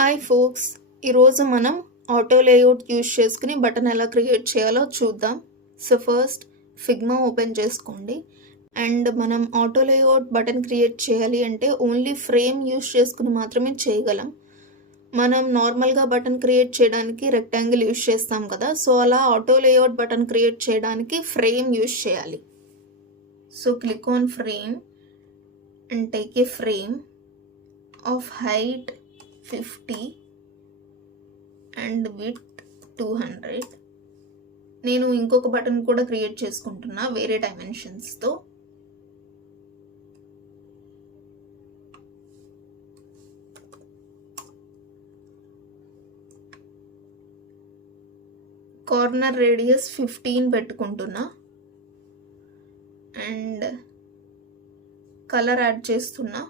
Hi folks, ఈరోజు మనం auto layout use చేసుకుని బటన్ ఎలా క్రియేట్ చేయాలో చూద్దాం. సో ఫస్ట్ ఫిగ్మా ఓపెన్ చేసుకోండి. అండ్ మనం ఆటో లేఅవుట్ బటన్ క్రియేట్ చేయాలి అంటే ఓన్లీ ఫ్రేమ్ యూజ్ చేసుకుని మాత్రమే చేయగలం. మనం నార్మల్గా బటన్ క్రియేట్ చేయడానికి రెక్టాంగిల్ యూజ్ చేస్తాం కదా, సో అలా ఆటో లేఅవుట్ బటన్ క్రియేట్ చేయడానికి ఫ్రేమ్ యూజ్ చేయాలి. So click on frame and take a frame of height 50 and width 200. నేను ఇంకొక బటన్ కూడా క్రియేట్ చేసుకుంటున్నా వేరే డైమెన్షన్స్తో. కార్నర్ రేడియస్ 15 పెట్టుకుంటున్నా అండ్ కలర్ యాడ్ చేస్తున్నా.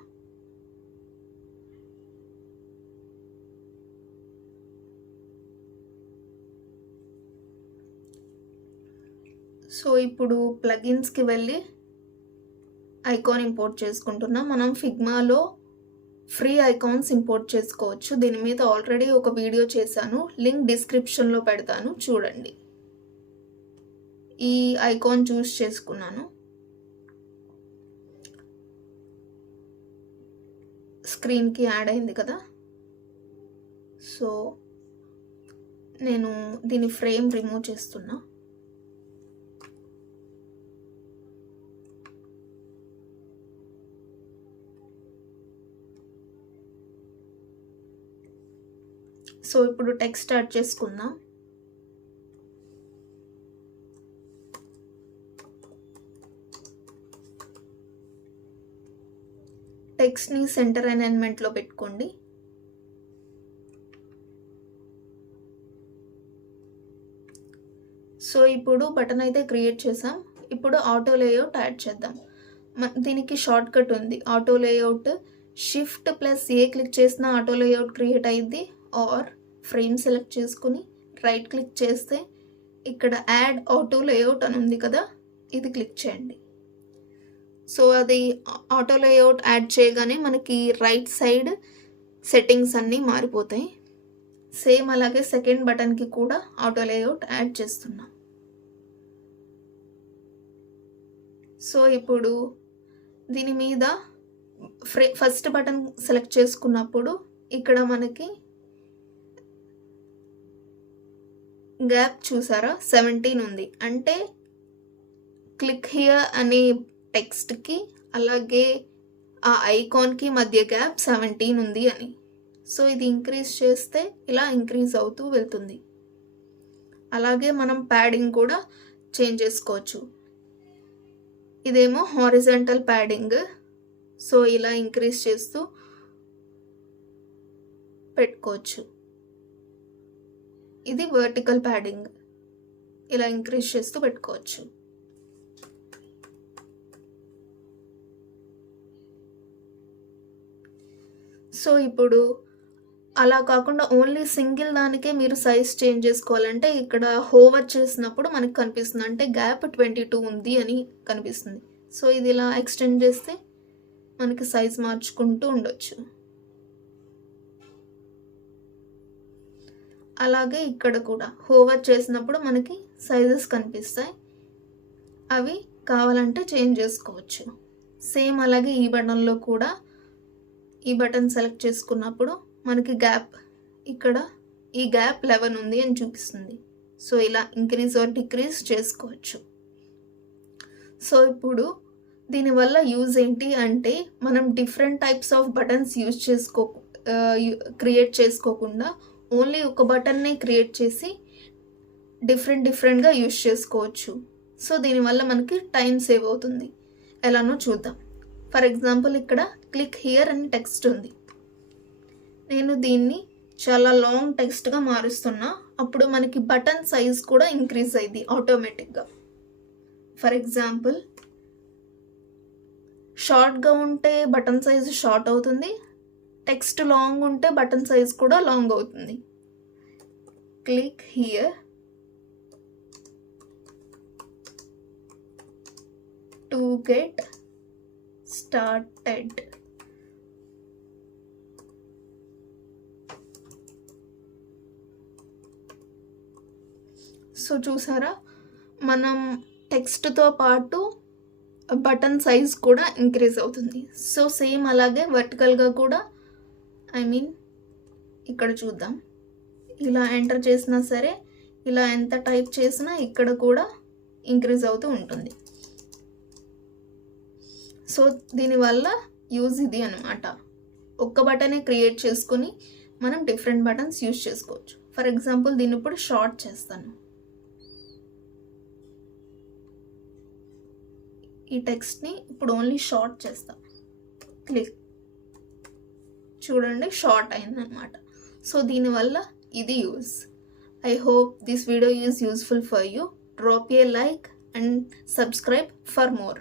సో ఇప్పుడు ప్లగిన్స్కి వెళ్ళి ఐకాన్ ఇంపోర్ట్ చేసుకుంటున్నాం. మనం ఫిగ్మాలో ఫ్రీ ఐకాన్స్ ఇంపోర్ట్ చేసుకోవచ్చు. దీని మీద ఆల్రెడీ ఒక వీడియో చేశాను, లింక్ డిస్క్రిప్షన్లో పెడతాను, చూడండి. ఈ ఐకాన్ చూస్ చేసుకున్నాను. స్క్రీన్కి యాడ్ అయింది కదా. సో నేను దీని ఫ్రేమ్ రిమూవ్ చేస్తున్నా. సో ఇప్పుడు టెక్స్ట్ స్టార్ట్ చేసుకుందాం. టెక్స్ట్ని సెంటర్ అలైన్మెంట్లో పెట్టుకోండి. సో ఇప్పుడు బటన్ అయితే క్రియేట్ చేసాం. ఇప్పుడు ఆటో లేఅవుట్ యాడ్ చేద్దాం. దీనికి షార్ట్ కట్ ఉంది. ఆటో లేఅవుట్ Shift+A క్లిక్ చేసిన ఆటో లేఅవుట్ క్రియేట్ అయ్యింది. ఆర్ ఫ్రేమ్ సెలెక్ట్ చేసుకుని రైట్ క్లిక్ చేస్తే ఇక్కడ యాడ్ ఆటో లేఅవుట్ అని ఉంది కదా, ఇది క్లిక్ చేయండి. సో అది ఆటో లేఅవుట్ యాడ్ చేయగానే మనకి రైట్ సైడ్ సెట్టింగ్స్ అన్నీ మారిపోతాయి. సేమ్ అలాగే సెకండ్ బటన్కి కూడా ఆటో లేఅవుట్ యాడ్ చేస్తున్నాం. సో ఇప్పుడు దీని మీద ఫస్ట్ బటన్ సెలెక్ట్ చేసుకున్నప్పుడు ఇక్కడ మనకి గ్యాప్ చూసారా 17 ఉంది. అంటే క్లిక్ హియర్ అనే టెక్స్ట్కి అలాగే ఆ ఐకాన్కి మధ్య గ్యాప్ 17 ఉంది అని. సో ఇది ఇంక్రీజ్ చేస్తే ఇలా ఇంక్రీజ్ అవుతూ వెళ్తుంది. అలాగే మనం ప్యాడింగ్ కూడా చేంజ్ చేసుకోవచ్చు. ఇదేమో హారిజాంటల్ ప్యాడింగ్. సో ఇలా ఇంక్రీజ్ చేస్తూ పెట్టుకోవచ్చు. ఇది వర్టికల్ ప్యాడింగ్, ఇలా ఇంక్రీజ్ చేస్తూ పెట్టుకోవచ్చు. సో ఇప్పుడు అలా కాకుండా ఓన్లీ సింగిల్ దానికే మీరు సైజ్ చేంజ్ చేసుకోవాలంటే ఇక్కడ హోవర్ చేసినప్పుడు మనకి కనిపిస్తుంది, అంటే గ్యాప్ 22 ఉంది అని కనిపిస్తుంది. సో ఇది ఇలా ఎక్స్టెండ్ చేస్తే మనకి సైజ్ మార్చుకుంటూ ఉండొచ్చు. అలాగే ఇక్కడ కూడా హోవర్ చేసినప్పుడు మనకి సైజెస్ కనిపిస్తాయి, అవి కావాలంటే చేంజ్ చేసుకోవచ్చు. సేమ్ అలాగే ఈ బటన్లో కూడా ఈ బటన్ సెలెక్ట్ చేసుకున్నప్పుడు మనకి గ్యాప్ ఇక్కడ ఈ గ్యాప్ 11 ఉంది అని చూపిస్తుంది. సో ఇలా ఇంక్రీజ్ ఆర్ డిక్రీజ్ చేసుకోవచ్చు. సో ఇప్పుడు దీనివల్ల యూజ్ ఏంటి అంటే మనం different types of buttons create చేసుకోకుండా ఓన్లీ ఒక బటన్నే క్రియేట్ చేసి డిఫరెంట్గా యూజ్ చేసుకోవచ్చు. సో దీనివల్ల మనకి టైం సేవ్ అవుతుంది. ఎలానో చూద్దాం. ఫర్ ఎగ్జాంపుల్ ఇక్కడ క్లిక్ హియర్ అని టెక్స్ట్ ఉంది. నేను దీన్ని చాలా లాంగ్ టెక్స్ట్గా మారుస్తున్నా. అప్పుడు మనకి బటన్ సైజ్ కూడా ఇంక్రీజ్ అయింది ఆటోమేటిక్గా. ఫర్ ఎగ్జాంపుల్ షార్ట్గా ఉంటే బటన్ సైజ్ షార్ట్ అవుతుంది, టెక్స్ట్ లాంగ్ ఉంటే బటన్ సైజ్ కూడా లాంగ్ అవుతుంది. Click here to get started. So చూసారా, మనం టెక్స్ట్తో పాటు బటన్ సైజ్ కూడా ఇంక్రీజ్ అవుతుంది. సో సేమ్ అలాగే వర్టికల్గా కూడా ఇక్కడ చూద్దాం, ఇలా ఎంటర్ చేసినా సరే, ఇలా ఎంత టైప్ చేసినా ఇక్కడ కూడా ఇంక్రీజ్ అవుతూ ఉంటుంది. సో దీనివల్ల యూజ్ ఇది అనమాట. ఒక్క బటనే క్రియేట్ చేసుకొని మనం డిఫరెంట్ బటన్స్ యూజ్ చేసుకోవచ్చు. ఫర్ ఎగ్జాంపుల్ దీన్ని ఇప్పుడు షార్ట్ చేస్తాను. ఈ టెక్స్ట్ని ఇప్పుడు ఓన్లీ షార్ట్ చేస్తాం. క్లిక్, చూడండి షార్ట్ అయిందనమాట. సో దీనివల్ల ఇది use. I hope this video is useful for you. Drop a like and subscribe for more.